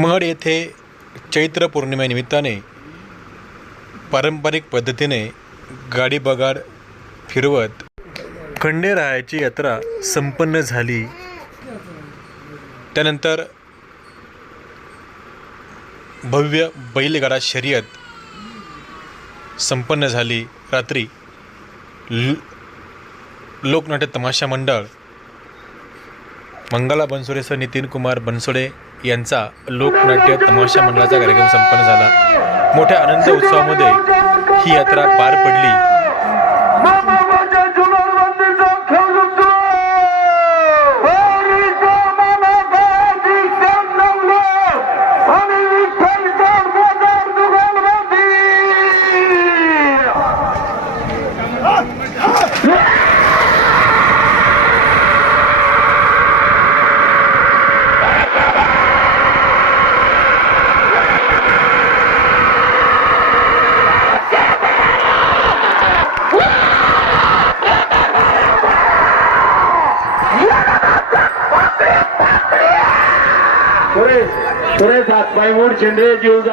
Mud येथे चैत्र पौर्णिमेनिमित्ताने पारंपरिक पद्धतीने गाडी बगाड फिरवत खंडेरायाची यात्रा संपन्न झाली. त्यानंतर भव्य बैलगाडा शर्यत संपन्न झाली. रात्री लोकनाट्य तमाशा मंडळ मंगला बनसोडेसह नितीन कुमार बनसोडे यांचा लोकनाट्य तमाशा मंडळाचा कार्यक्रम संपन्न झाला. मोठ्या आनंद उत्सवामध्ये ही यात्रा पार पडली. सुरेश सुरेश हातपाय मोड शेंद्रे जीव